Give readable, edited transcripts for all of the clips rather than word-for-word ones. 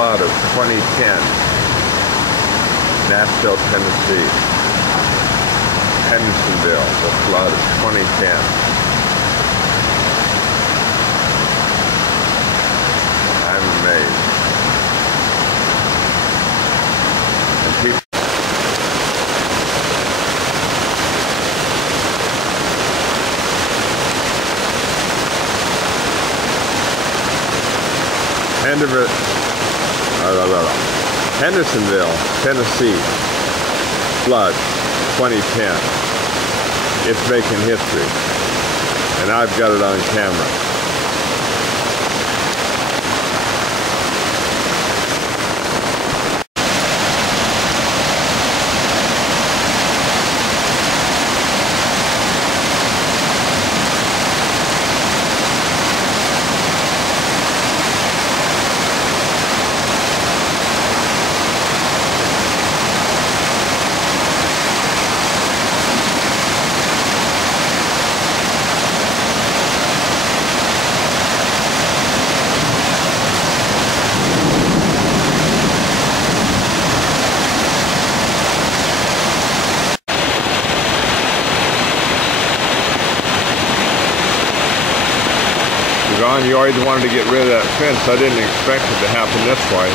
flood of 2010, Nashville, Tennessee. Hendersonville, the flood of 2010. I'm amazed. And people Hendersonville, Tennessee, flood, 2010. It's making history, and I've got it on camera. Ron, you always wanted to get rid of that fence. I didn't expect it to happen this way.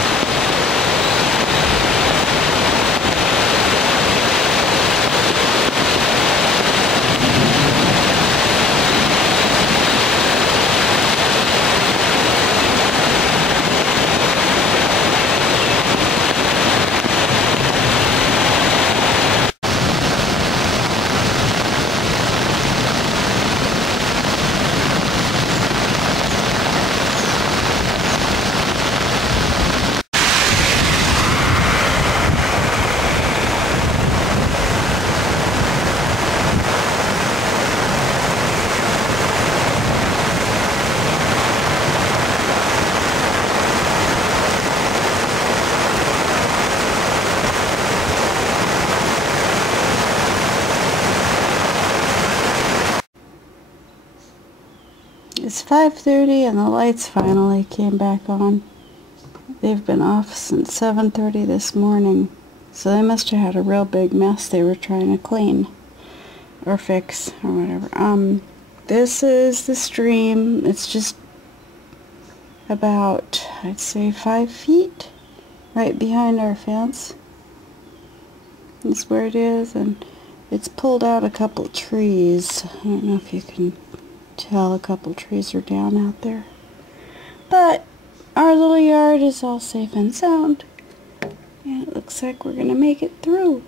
It's 5:30 and the lights finally came back on. They've been off since 7:30 this morning, so they must have had a real big mess they were trying to clean or fix or whatever. This is the stream. It's just about, I'd say, 5 feet right behind our fence. That's where it is, and it's pulled out a couple trees. I don't know if you can tell, a couple trees are down out there. But our little yard is all safe and sound. And it looks like we're going to make it through.